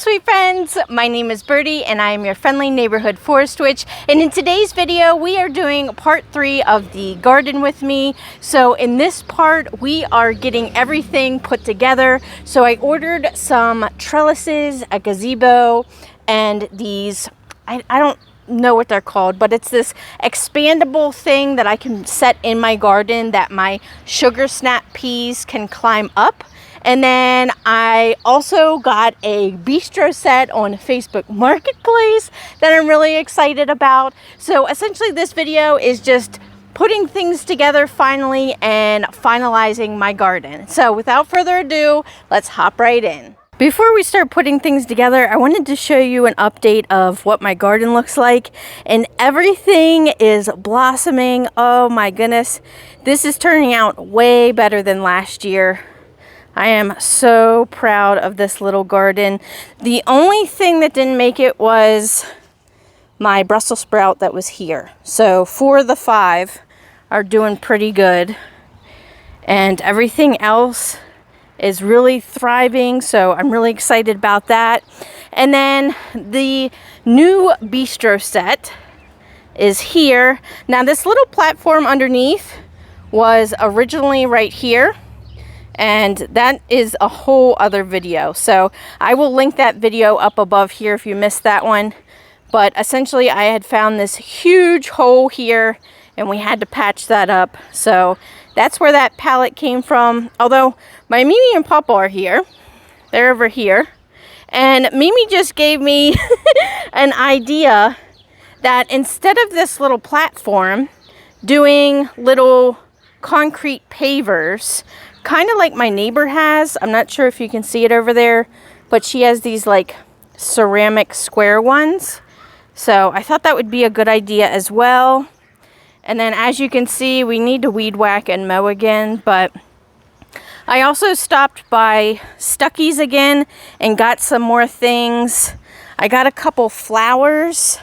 sweet friends, my name is Birdie and I am your friendly neighborhood forest witch, and in today's video we are doing part 3 of the garden with me. So in this part we are getting everything put together. So I ordered some trellises, a gazebo, and these, I don't know what they're called, but it's this expandable thing that I can set in my garden that my sugar snap peas can climb up. And then I also got a bistro set on Facebook Marketplace that I'm really excited about. So essentially this video is just putting things together finally and finalizing my garden. So without further ado, let's hop right in. Before we start putting things together, I wanted to show you an update of what my garden looks like, and everything is blossoming. Oh my goodness, this is turning out way better than last year. I am so proud of this little garden. The only thing that didn't make it was my Brussels sprout that was here. So 4 of the 5 are doing pretty good, and everything else is really thriving, so I'm really excited about that. And then the new bistro set is here. Now this little platform underneath was originally right here, and that is a whole other video, so I will link that video up above here if you missed that one. But essentially I had found this huge hole here and we had to patch that up, so that's where that pallet came from. Although my Mimi and Papa are here, they're over here, and Mimi just gave me an idea that instead of this little platform, doing little concrete pavers, kind of like my neighbor has. I'm not sure if you can see it over there, but she has these like ceramic square ones. So I thought that would be a good idea as well. And then as you can see, we need to weed whack and mow again, but I also stopped by Stuckey's again and got some more things. I got a couple flowers.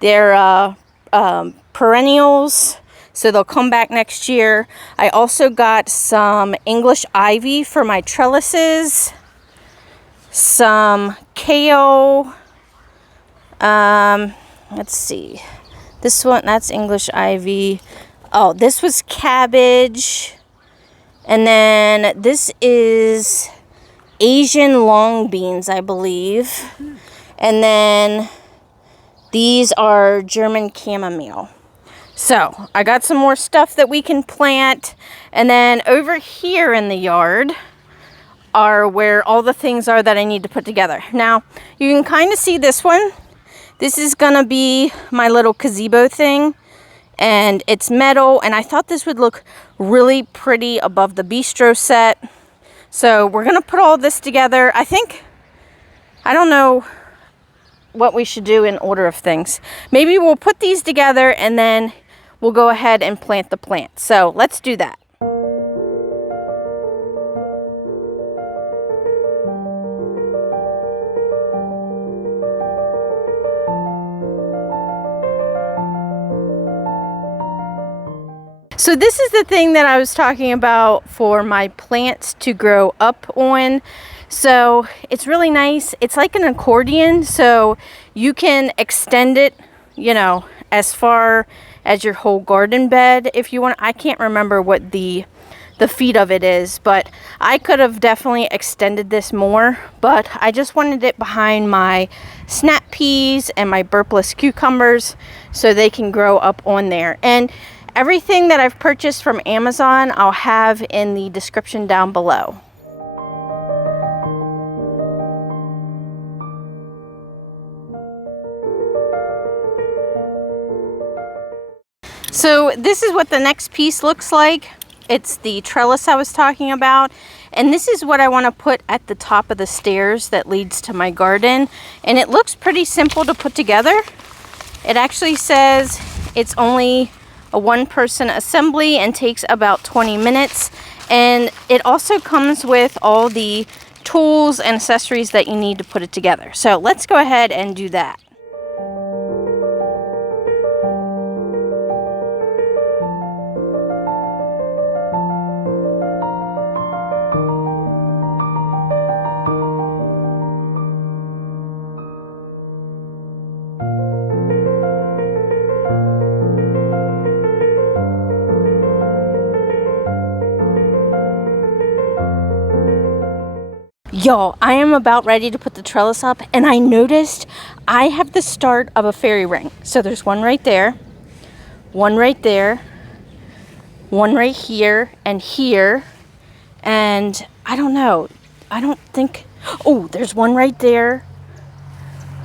They're perennials, so they'll come back next year. I also got some English ivy for my trellises, some kale, let's see, this one, that's English ivy. Oh, this was cabbage. And then this is Asian long beans, I believe. And then these are German chamomile. So I got some more stuff that we can plant. And then over here in the yard are where all the things are that I need to put together. Now you can kind of see this one. This is gonna be my little gazebo thing, and it's metal, and I thought this would look really pretty above the bistro set. So we're gonna put all this together. I don't know what we should do in order of things. Maybe we'll put these together and then we'll go ahead and plant the plant. So let's do that. So this is the thing that I was talking about for my plants to grow up on. So it's really nice. It's like an accordion, so you can extend it, you know, as far as your whole garden bed if you want. I can't remember what the feet of it is, but I could have definitely extended this more, but I just wanted it behind my snap peas and my burpless cucumbers so they can grow up on there. And everything that I've purchased from Amazon, I'll have in the description down below. So this is what the next piece looks like. It's the trellis I was talking about. And this is what I want to put at the top of the stairs that leads to my garden. And it looks pretty simple to put together. It actually says it's only a one-person assembly and takes about 20 minutes. And it also comes with all the tools and accessories that you need to put it together. So let's go ahead and do that. Y'all, I am about ready to put the trellis up, and I noticed I have the start of a fairy ring. So there's one right there, one right there, one right here, and here. And I don't know. I don't think... Oh, there's one right there.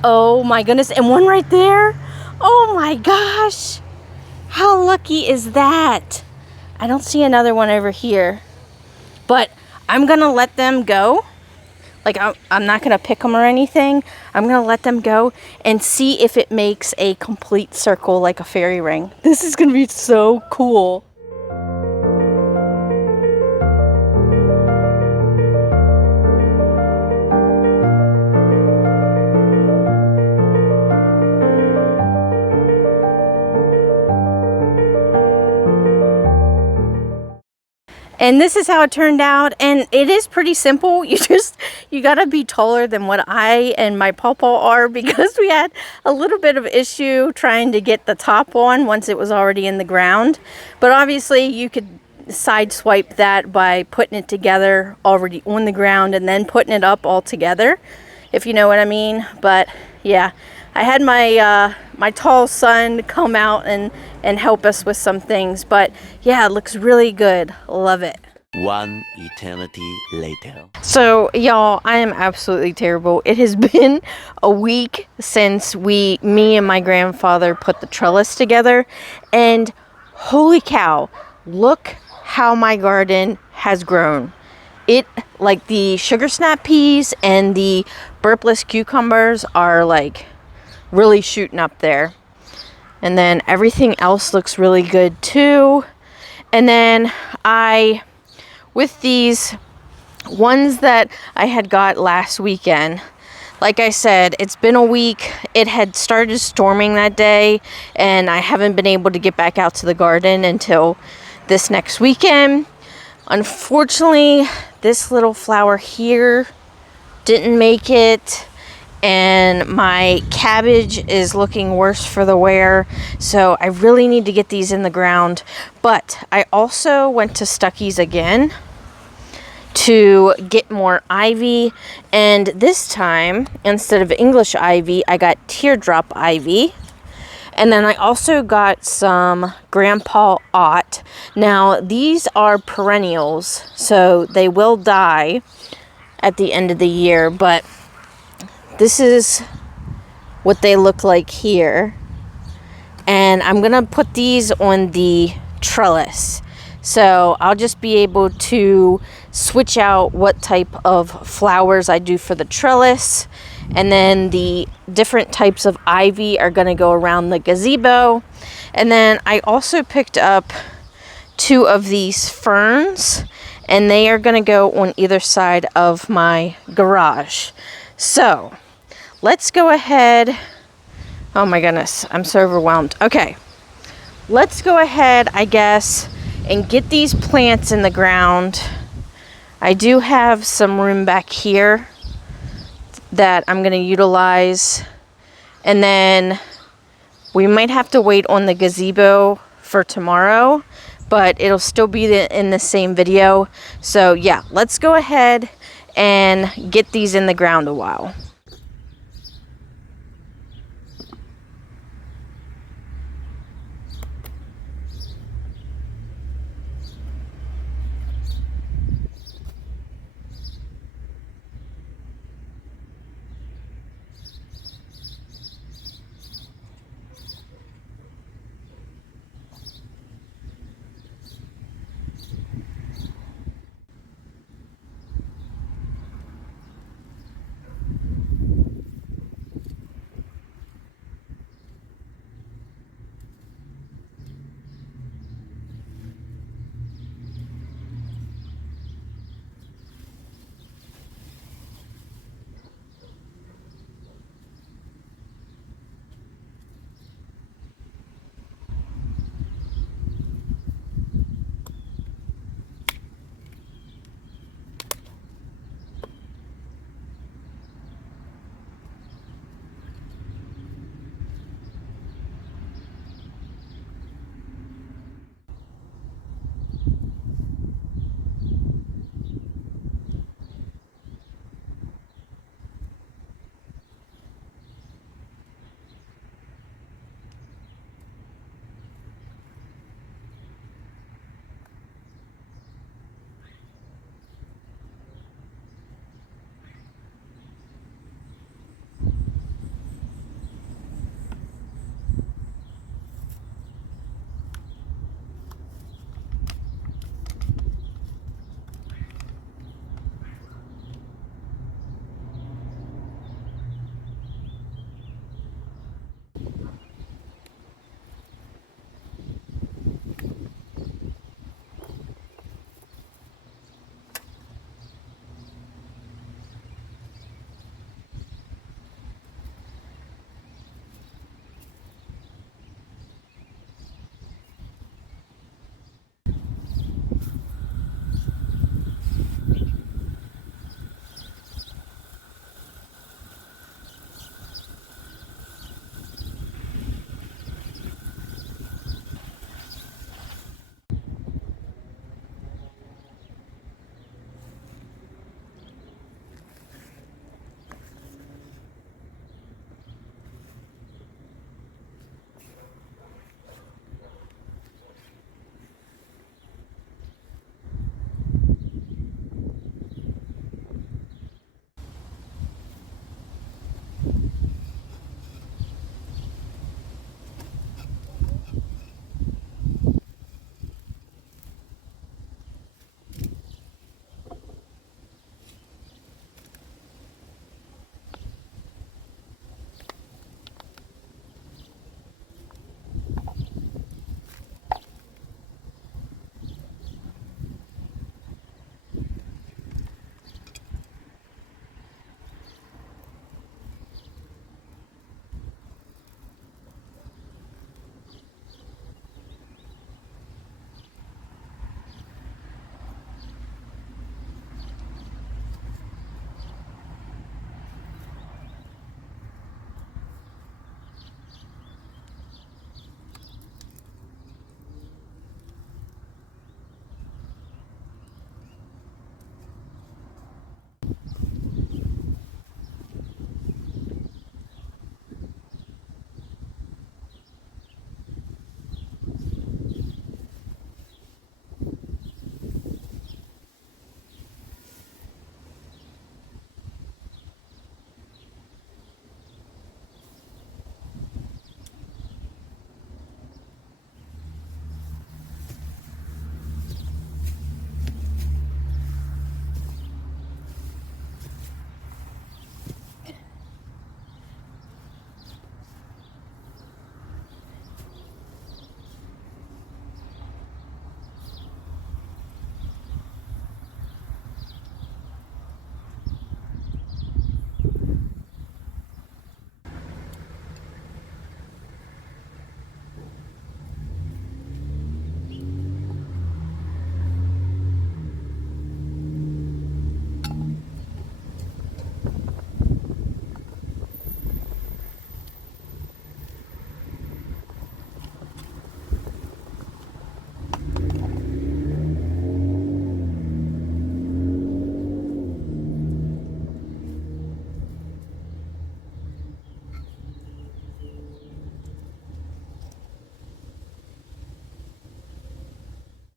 Oh my goodness. And one right there. Oh my gosh. How lucky is that? I don't see another one over here. But I'm going to let them go. Like, I'm not going to pick them or anything. I'm going to let them go and see if it makes a complete circle like a fairy ring. This is going to be so cool. And this is how it turned out, and it is pretty simple. You gotta be taller than what I and my pawpaw are, because we had a little bit of issue trying to get the top on once it was already in the ground. But obviously you could sideswipe that by putting it together already on the ground and then putting it up all together, if you know what I mean. But yeah, I had my my tall son come out and help us with some things. But yeah, it looks really good. Love it. One eternity later. So y'all, I am absolutely terrible. It has been a week since me and my grandfather put the trellis together, and holy cow, look how my garden has grown. It, like, the sugar snap peas and the burpless cucumbers are like really shooting up there. And then everything else looks really good too. And then with these ones that I had got last weekend, like I said, it's been a week. It had started storming that day, and I haven't been able to get back out to the garden until this next weekend. Unfortunately, this little flower here didn't make it, and my cabbage is looking worse for the wear, so I really need to get these in the ground. But I also went to Stuckey's again to get more ivy, and this time, instead of English ivy, I got teardrop ivy. And then I also got some Grandpa Ott. Now, these are perennials, so they will die at the end of the year, but this is what they look like here. And I'm gonna put these on the trellis, so I'll just be able to switch out what type of flowers I do for the trellis. And then the different types of ivy are going to go around the gazebo. And then I also picked up 2 of these ferns, and they are going to go on either side of my garage. So let's go ahead. Oh my goodness, I'm so overwhelmed. Okay, let's go ahead, I guess, and get these plants in the ground. I do have some room back here that I'm going to utilize, and then we might have to wait on the gazebo for tomorrow, but it'll still be in the same video. So yeah, let's go ahead and get these in the ground a while.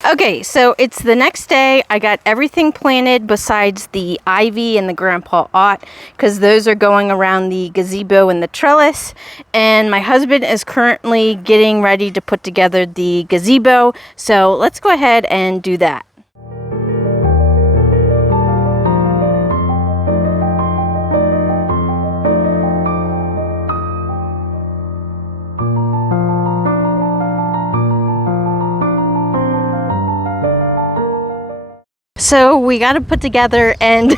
Okay, so it's the next day. I got everything planted besides the ivy and the Grandpa Ott, because those are going around the gazebo and the trellis. And my husband is currently getting ready to put together the gazebo. So let's go ahead and do that. So we got to put together, and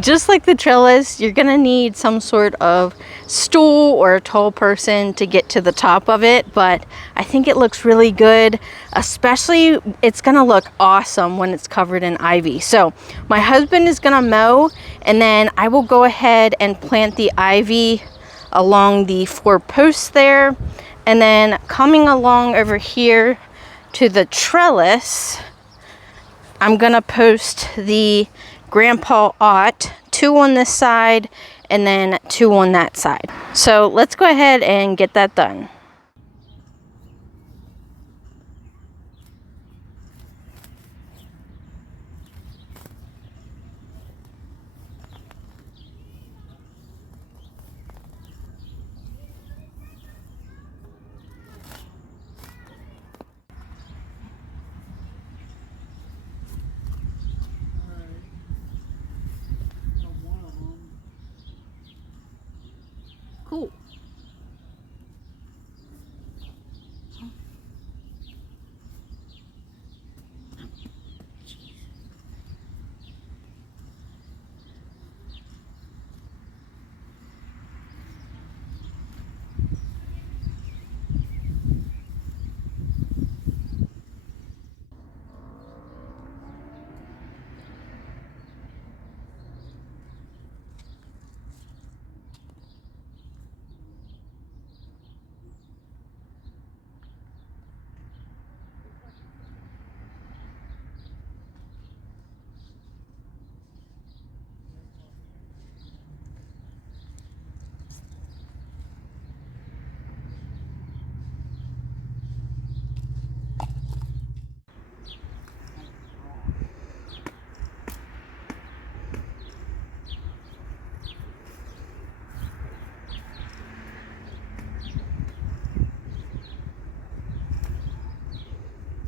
just like the trellis, you're gonna need some sort of stool or a tall person to get to the top of it, but I think it looks really good. Especially, it's gonna look awesome when it's covered in ivy. So my husband is gonna mow, and then I will go ahead and plant the ivy along the 4 posts there, and then coming along over here to the trellis, I'm gonna post the Grandpa Ott, 2 on this side and then 2 on that side. So let's go ahead and get that done. Cool.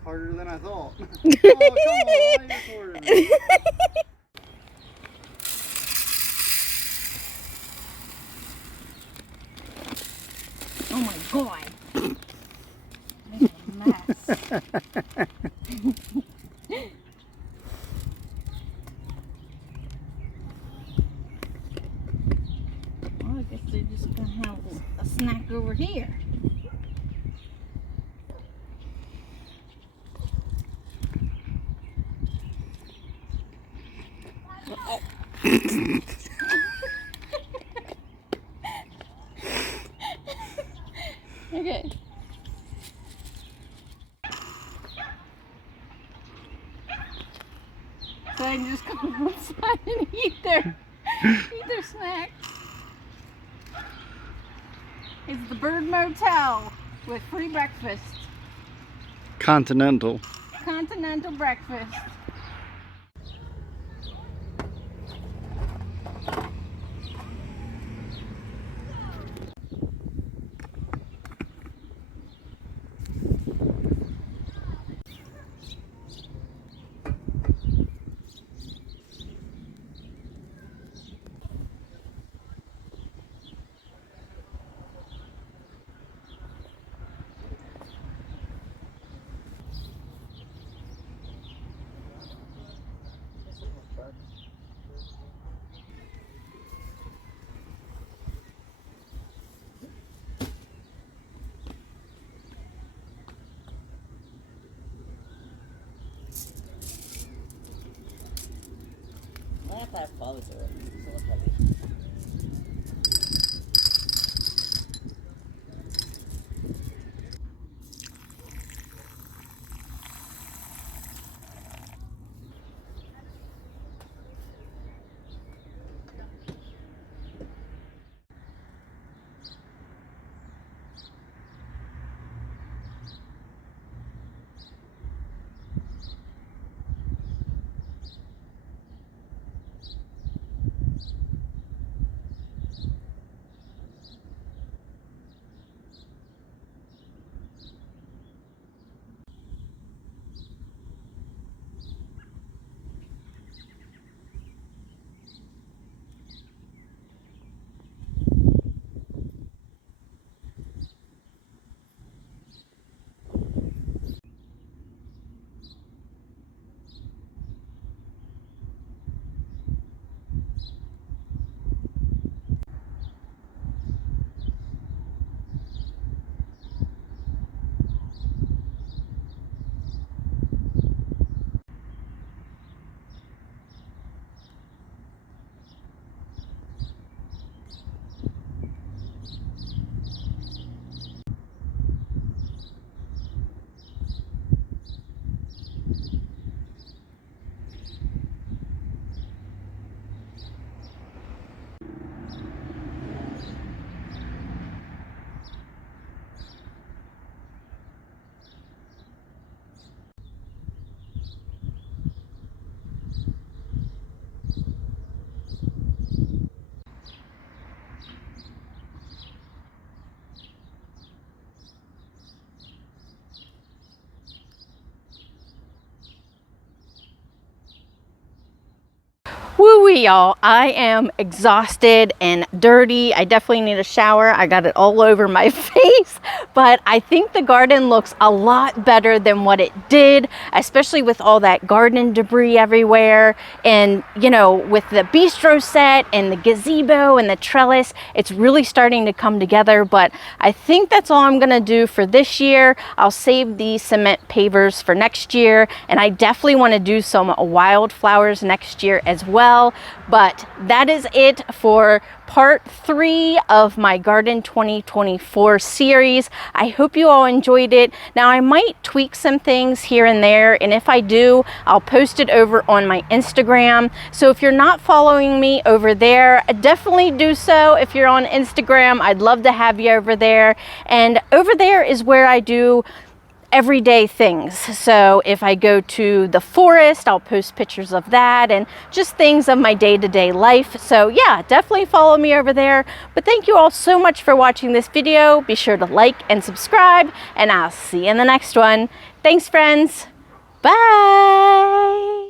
Harder than I thought. Oh, come on, you're recording me. Oh my god. Making a mess. Well, I guess they're just gonna have a snack over here. Okay. So I can just go outside and eat their snack. It's the Bird Motel with free breakfast. Continental. Continental breakfast. That follows her. So look heavy. Woo-wee, y'all. I am exhausted and dirty. I definitely need a shower. I got it all over my face, but I think the garden looks a lot better than what it did, especially with all that garden debris everywhere. And, you know, with the bistro set and the gazebo and the trellis, it's really starting to come together. But I think that's all I'm gonna do for this year. I'll save the cement pavers for next year, and I definitely want to do some wildflowers next year as well. But that is it for part 3 of my Garden 2024 series. I hope you all enjoyed it. Now I might tweak some things here and there, and if I do, I'll post it over on my Instagram. So if you're not following me over there, definitely do so. If you're on Instagram, I'd love to have you over there. And over there is where I do everyday things. So if I go to the forest, I'll post pictures of that and just things of my day-to-day life. So yeah, definitely follow me over there. But thank you all so much for watching this video. Be sure to like and subscribe, and I'll see you in the next one. Thanks, friends. Bye.